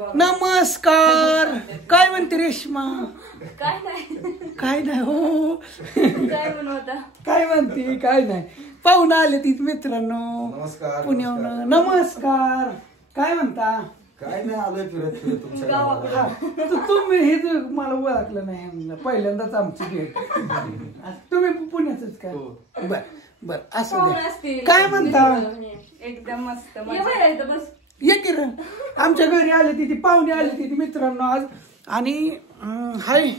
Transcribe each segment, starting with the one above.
नमस्कार. काय म्हणते रेश्मा? काय नाही हो. काय म्हणते? काय नाही. पाहुणा आले ती मित्रांनो पुण्याहून. नमस्कार. काय म्हणता? काय नाही आलोय फिरत फिरत तुमच्या तुम्ही हे मला ओळखलं नाही पहिल्यांदाच आमची भेट. तुम्ही पुण्यातच काय? बर बर असं काय म्हणता? एकदम मस्त ये की रे. आमच्या घरी आले ती पाहुणे आले ती मित्रांनो आज. आणि हाय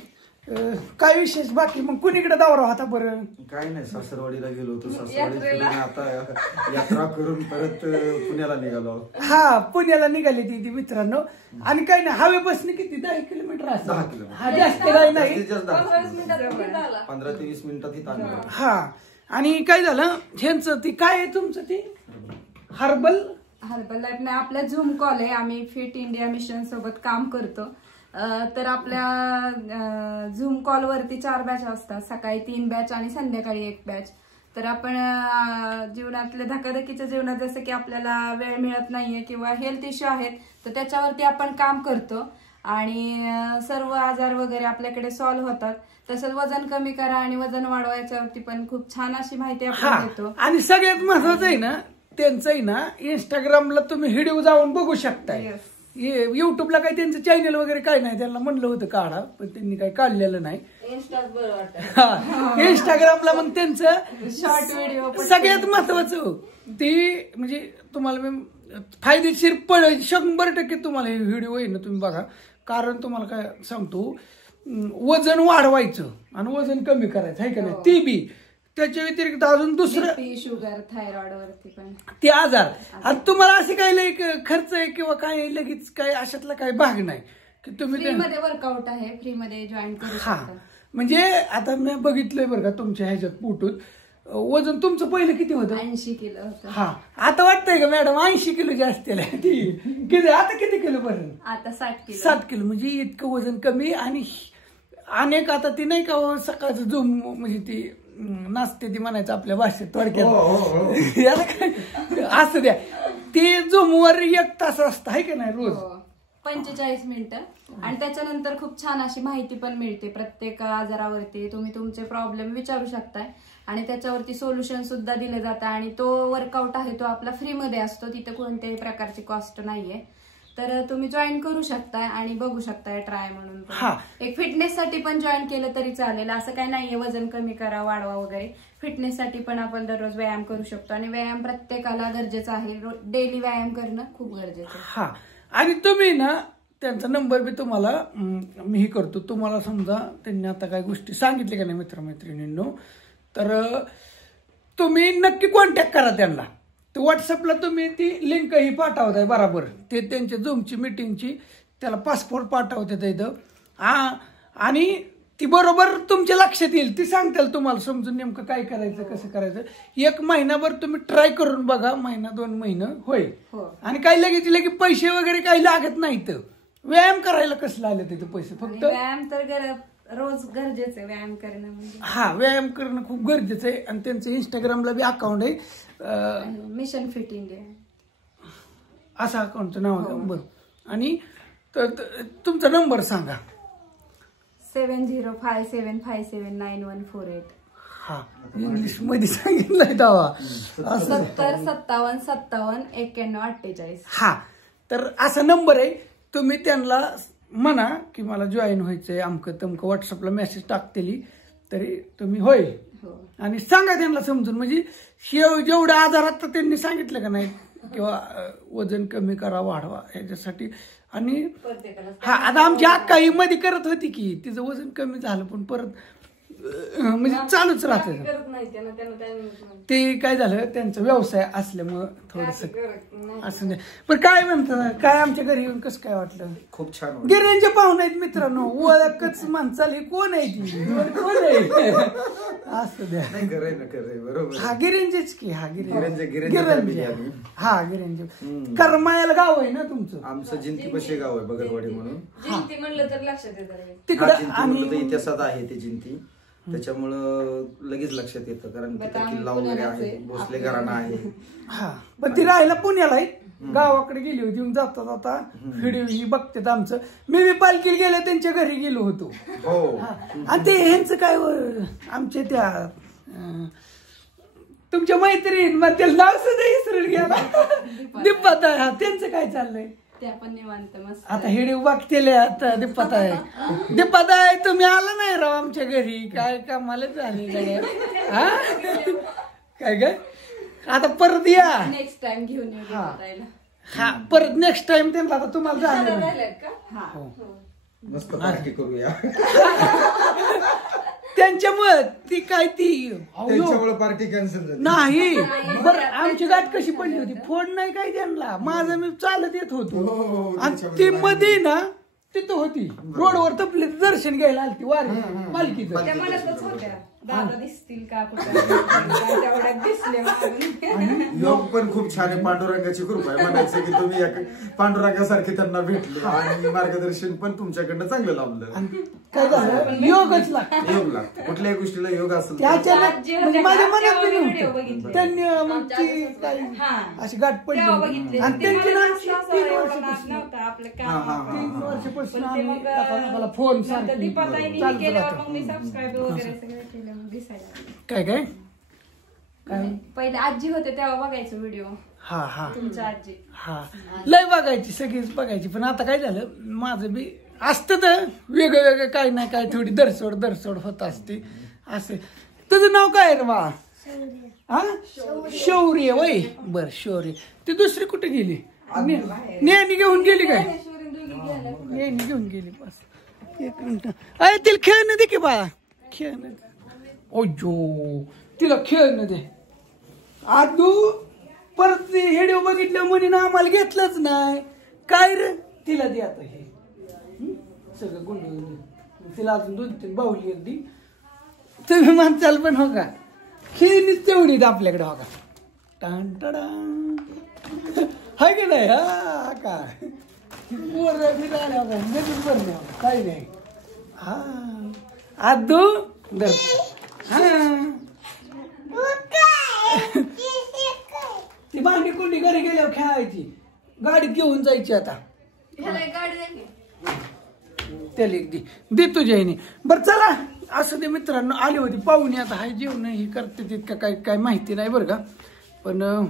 काय विशेष बाकी? मग कुणीकडे दौरा होता बरं? काय नाही सासरवाडीला गेलो होतो. सासरवाडीला आता यात्रा करून परत पुण्याला निघालो. हा पुण्याला निघाली ती मित्रांनो. आणि काय नाही हवे बसणे किती 10 किलोमीटर असं. 10 किलोमीटर. हा जास्त काही नाही. 15 ते 20 मिनिटात इथं आलो. हा आणि काय झालं ह्यांचं ती काय आहे तुमचं ते हर्बल लाईफ नाही आपला झूम कॉल आहे. आम्ही फिट इंडिया मिशन सोबत काम करतो. तर आपल्या झूम कॉल वरती 4 बॅच असतात. सकाळी 3 बॅच आणि संध्याकाळी 1 बॅच. तर आपण जीवनातल्या धकाधकीच्या जीवनात जसं की आपल्याला वेळ मिळत नाहीये किंवा हेल्थ इश्यू आहेत तर त्याच्यावरती आपण काम करतो आणि सर्व आजार वगैरे आपल्याकडे सॉल्व्ह होतात. तसंच वजन कमी करा आणि वजन वाढवायच्यावरती पण खूप छान अशी माहिती आपण देतो. आणि सगळ्यात महत्वाचं आहे ना त्यांचंही ना इंस्टाग्रामला तुम्ही व्हिडिओ जाऊन बघू शकताय. युट्यूबला काही त्यांचं चॅनल वगैरे काय नाही. त्यांना म्हणलं होतं काढा पण त्यांनी काही काढलेलं नाही. इंस्टाग्रामला मग त्यांचं शॉर्ट व्हिडिओ सगळ्यात महत्वाचं ती म्हणजे तुम्हाला फायदेशीर 100% तुम्हाला हे व्हिडिओ आहे ना तुम्ही बघा. कारण तुम्हाला काय सांगतो वजन वाढवायचं आणि वजन कमी करायचं आहे का नाही ती बी. त्याच्या व्यतिरिक्त अजून दुसरं शुगर थायरॉइड वरती पण ते आजार. आणि तुम्हाला असे काही खर्च आहे किंवा काय लगेच काय अशातला काही भाग नाही की तुम्ही फ्री मध्ये वर्कआउट आहे. फ्री मध्ये जॉईन करू शकता. म्हणजे आता मी बघितलंय बरं का तुमच्या ह्याच्यात फोटोत वजन तुमचं पहिलं किती होतं? 80 किलो होतं. हा आता वाटतंय का मॅडम 80 किलो जास्त किती आता किती किलो पर्यंत? आता 60 किलो. 7 किलो म्हणजे इतकं वजन कमी. आणि अनेक आता ती नाही का सकाळचं झूम म्हणजे ती नाचते ती म्हणायचं आपल्या भाषेत थोडक्यात याला काय असं द्या. ते झूमवर 1 तास असतं आहे का नाही रोज 45 मिनिटं. आणि त्याच्यानंतर खूप छान अशी माहिती पण मिळते प्रत्येक आजारावरती. तुम्ही तुमचे प्रॉब्लेम विचारू शकताय आणि त्याच्यावरती सोल्युशन सुद्धा दिलं जातं. आणि तो वर्कआउट आहे तो आपला फ्री मध्ये असतो. तिथे कोणत्याही प्रकारची कॉस्ट नाहीये. तर तुम्ही जॉईन करू शकताय आणि बघू शकताय ट्राय म्हणून. एक फिटनेस साठी पण जॉईन केलं तरी चालेल. असं काही नाहीये वजन कमी करा वाढवा वगैरे. फिटनेस साठी पण आपण दररोज व्यायाम करू शकतो. आणि व्यायाम प्रत्येकाला गरजेचा आहे. डेली व्यायाम करणं खूप गरजेचं आहे. आणि तुम्ही ना त्यांचा नंबर बी तुम्हाला मी करतो. तुम्हाला समजा त्यांनी आता काही गोष्टी सांगितल्या का नाही मित्रमैत्रिणींनो तर तुम्ही नक्की कॉन्टॅक्ट करा त्यांना. व्हॉट्सअपला तुम्ही ती लिंकही पाठवताय बरोबर. ते त्यांच्या झूमची मिटिंगची त्याला पासपोर्ट पाठवतात इथं. आणि ती बरोबर तुमच्या लक्षात येईल. ती सांगताल तुम्हाला समजून नेमकं काय करायचं कसं करायचं. 1 महिनाभर तुम्ही ट्राय करून बघा. 1-2 महिने होईल. आणि काही लगेच पैसे वगैरे काही लागत नाहीत. व्यायाम करायला कसलं आले तिथे पैसे फक्त व्यायाम तर रोज गरजेचं आहे. व्यायाम करणं म्हणजे व्यायाम करणं खूप गरजेचं आहे. आणि त्यांचं इंस्टाग्रामला बी अकाउंट आहे मिशन फिट इंडिया असं अकाउंटचं नाव आहे. बरं. आणि तुमचा नंबर सांगा. 7057579148. इंग्लिश मध्ये सांगितलंय दावा 7057579148. तर असा नंबर आहे. तुम्ही त्यांना म्हणा की मला जॉईन व्हायचंय अमकं तमकं. व्हॉट्सअपला मेसेज टाकतेली तरी तुम्ही होय. आणि सांगा त्यांना समजून. म्हणजे जेवढ्या आधारात त्यांनी सांगितलं का नाही किंवा वजन कमी करा वाढवा ह्याच्यासाठी. आणि आता आमची अक्का ही मध्ये करत होती की तिचं वजन कमी झालं पण परत म्हणजे चालूच राहते. ते काय झालं त्यांचा व्यवसाय असल्यामुळं थोडस असं नाही. पण काय म्हणतात काय आमच्या घरी येऊन कसं काय वाटलं? खूप छान. गिऱ्यांचे पाहुणे आहेत मित्रांनो. ओळखच म्हणचाल ही कोण आहे ती कोण आहे असं द्या. बरोबर गिऱ्यांचेच की. गिऱ्यांचे करमाळ्याला गाव आहे ना तुमचं? आमचं जिंती पशे गाव आहे बगलवाडी म्हणून. जिंती म्हणलं तर लक्षात येतं तिकडे. आणि इतिहासात आहे ते जिंती त्याच्यामुळं लगेच लक्षात येतं. कारण तिथं किल्ला वगैरे आहे. भोसले घराणा आहे. पण ती राहायला पुण्याला आहे. गावाकडे गेली होती. मग जाता जाता व्हिडिओ ही बघतात आमचं. मी पालखीला गेले त्यांच्या घरी गेलो होतो. आणि ते ह्यांचं काय आमच्या त्या तुमच्या मैत्रीण मग त्याला नाव सुद्धा विसरून गेला. दिप्पात आहे. त्यांचं काय चाललंय त्या पण निवांत मस्त. आता हिडीव बघतेले आता दिप्पात आहे. दिप्पात आहे तुम्ही आला नाही राव आमच्या घरी. काय कामाला झाली हा काय काय आता परत या नेक्स्ट टाइम घेऊन येऊ. हा परत नेक्स्ट टाइम त्यांना आता तुम्हाला झालं मस्त पार्टी करूया. त्यांच्यामुळे ती काय ती त्यांच्यामुळे पार्टी कॅन्सल झाली नाही. बरं आमची गाठ कशी पडली होती. फोन नाही काय त्यांना. माझं मी चालत येत होतो आणि ती मध्ये ना तिथं होती रोडवर तपली दर्शन घ्यायला आलती वारी पालखीचं. त्या मनातच होत्या दादा दिसतील का कुठे दिसले. योग पण खूप छान आहे. पांडुरंगाची कृपा आहे म्हणायचं की तुम्ही पांडुरंगासारखे त्यांना भेटले आणि मार्गदर्शन पण तुमच्याकडनं चांगलं लाभलं. काय झालं योगच लागतो. योग लागतो कुठल्याही गोष्टीला योग असेल म्हणजे माझ्या मनात नव्हतं. त्यांनी मग ती अशी गाठ पडली आणि त्यांची 3 वर्षापासून आम्ही फोन सारखी काय काय पहिले आजी होते तेव्हा बघायचं व्हिडिओ. हा तुमच्या आजी हा लय बघायची सगळीच बघायची. पण आता काय झालं माझं बी असतं तर वेगळं वेगळं काय नाही काय थोडी दरसोड होत असते असं. तुझं नाव काय रे बा. हा शौर्य वय बर शौर्य. ती दुसरी कुठे गेली. नेहमी घेऊन गेली काय. नेहमी घेऊन गेली बस. 1 मिनिट अरे तिला खेळणं दे की बा. खेळणं ओजो तिला खेळणं दे. आदू परत हेडिओ बघितलं म्हणे ना आम्हाला घेतलंच नाही काय रे. तिला दे आता हे सगळं गुंड. तिला अजून 2-3 बाहुली अगदी. तुम्ही माणसाल पण हो का खेळणीच तेवढीच आपल्याकडे हो का. टाण टाण हाय की नाही. हा काय काय नाही. हा आदू दर ती भांडी कुंडी घरी गेल्यावर खेळायची. गाडीत घेऊन जायची आता. त्याला एक दे तुझ्या ह्याने. बरं चला असं ते मित्रांनो आले होते पाहुणे. आता हाय जेवण ही करते तितकं काय माहिती नाही बरं का. पण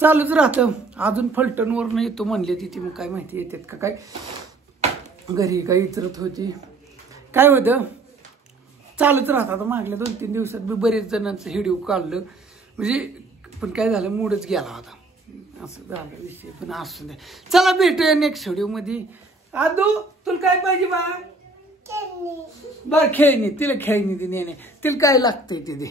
चालूच राहतं. अजून फलटणवरून येतो म्हणले तिथे. मग काय माहिती येतात का काय. घरी काही इचरत होती काय होतं चालूच राहतं. आता मागल्या 2-3 दिवसात मी बरेच जणांचं व्हिडिओ काढलं म्हणजे. पण काय झालं मूडच गेला होता असं झालं विषय. पण असू द्या चला भेटूया नेक्स्ट व्हिडिओ मध्ये. आदू तुला काय पाहिजे बा. बर खेळणी तिला खेळणी दे. तिला काय लागतंय ते दे.